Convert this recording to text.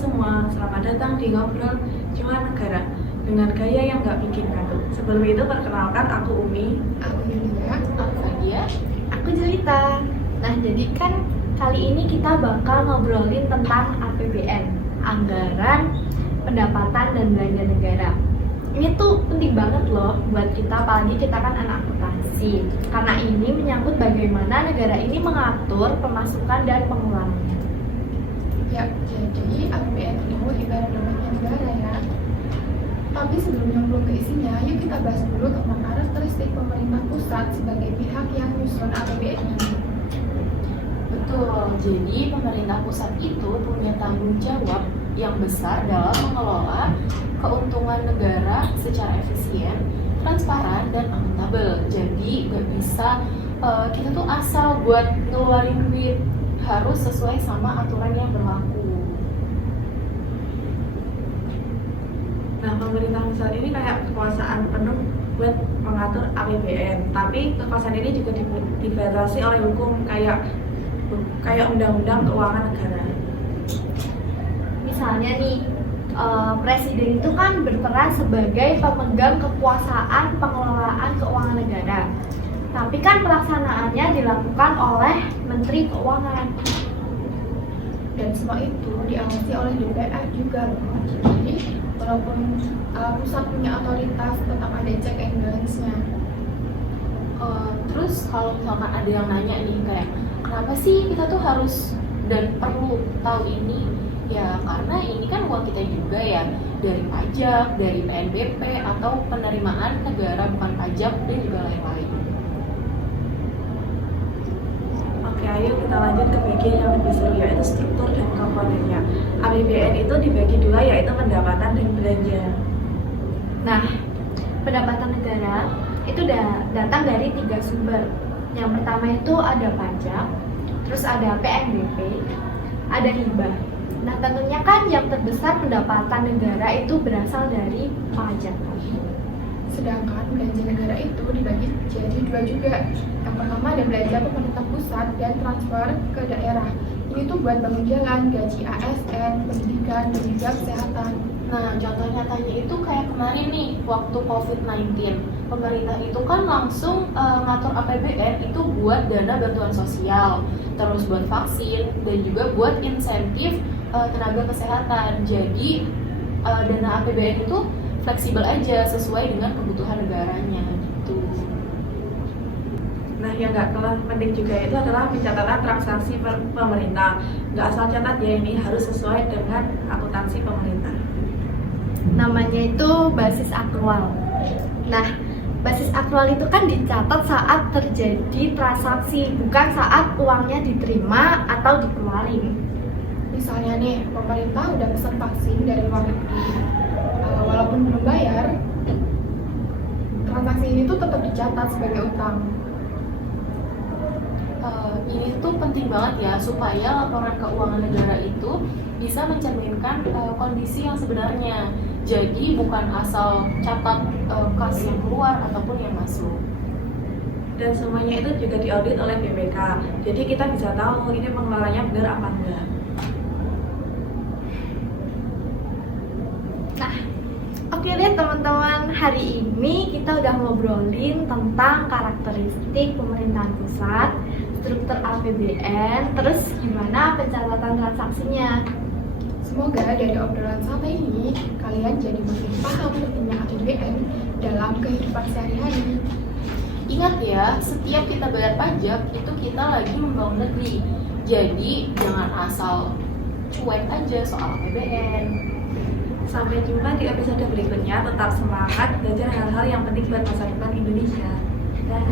semua, selamat datang di Ngobrol Cuma Negara dengan gaya yang gak bikin kaku. Sebelum itu perkenalkan, aku Umi. Aku Yulia. Aku Fadia. Aku Jelita. Nah, jadi kan kali ini kita bakal ngobrolin tentang APBN, anggaran, pendapatan, dan belanja negara. Ini tuh penting banget loh buat kita, apalagi kita kan anak akuntansi. Karena ini menyangkut bagaimana negara ini mengatur pemasukan dan pengeluarannya. Ya, jadi APBN itu ibarat dompetnya negara ya. Tapi sebelum nyemplung ke isinya, yuk kita bahas dulu tentang karakteristik pemerintah pusat sebagai pihak yang menyusun APBN ini. Betul, jadi pemerintah pusat itu punya tanggung jawab yang besar dalam mengelola keuntungan negara secara efisien, transparan, dan akuntabel. Jadi nggak bisa kita tuh asal buat ngeluarin duit, harus sesuai sama aturan yang berlaku. Nah, pemerintah pusat ini kayak kekuasaan penuh buat mengatur APBN, tapi kekuasaan ini juga dibatasi oleh hukum kayak undang-undang keuangan negara. Misalnya nih, presiden itu kan berperan sebagai pemegang kekuasaan pengelolaan keuangan negara. Tapi kan pelaksanaannya dilakukan oleh Menteri Keuangan. Dan semua itu diawasi oleh DPR juga loh. Jadi walaupun pusat punya otoritas, tetap ada check and balance-nya. Terus kalau misalkan ada yang nanya nih kayak kenapa sih kita tuh harus dan perlu tahu ini? Ya karena ini kan uang kita juga ya, dari pajak, dari PNBP atau penerimaan negara bukan pajak dan juga lain-lain. Oke, ayo kita lanjut ke bagian yang lebih seru, yaitu struktur dan komponennya. APBN itu dibagi dua, yaitu pendapatan dan belanja. Nah, pendapatan negara itu datang dari 3 sumber. Yang pertama itu ada pajak, terus ada PNBP, ada hibah. Nah, tentunya kan yang terbesar pendapatan negara itu berasal dari pajak. Sedangkan belanja negara itu dibagi jadi 2 juga. Yang pertama ada belanja pemerintah pusat dan transfer ke daerah. Ini tuh buat bangun jalan, gaji ASN, pendidikan, dan juga kesehatan. Nah, contoh nyatanya itu kayak kemarin nih, waktu COVID-19. Pemerintah itu kan langsung ngatur APBN itu buat dana bantuan sosial, terus buat vaksin, dan juga buat insentif tenaga kesehatan. Jadi, dana APBN itu fleksibel aja, sesuai dengan kebutuhan negaranya gitu. Nah, yang nggak kalah penting juga itu adalah pencatatan transaksi pemerintah. Nggak asal catat ya, ini harus sesuai dengan akuntansi pemerintah. Namanya itu basis akrual. Nah, basis akrual itu kan dicatat saat terjadi transaksi, bukan saat uangnya diterima atau dikeluarin. Misalnya nih, pemerintah udah pesan vaksin dari luar negeri, walaupun belum bayar, transaksi ini tuh tetap dicatat sebagai utang. Ini tuh penting banget ya, supaya laporan keuangan negara itu bisa mencerminkan kondisi yang sebenarnya. Jadi bukan asal catat kas yang keluar ataupun yang masuk. Dan semuanya itu juga diaudit oleh BPK. Jadi kita bisa tahu ini pengeluarannya benar apa enggak. Nah, oke deh teman-teman, hari ini kita udah ngobrolin tentang karakteristik pemerintahan pusat, struktur APBN, terus gimana pencatatan transaksinya. Semoga dari obrolan santai ini, kalian jadi makin paham pentingnya APBN dalam kehidupan sehari-hari. Ingat ya, setiap kita bayar pajak itu kita lagi membangun negeri. Jadi jangan asal cuek aja soal APBN. Sampai jumpa di episode berikutnya. Tetap semangat belajar hal-hal yang penting buat masa depan Indonesia. Dan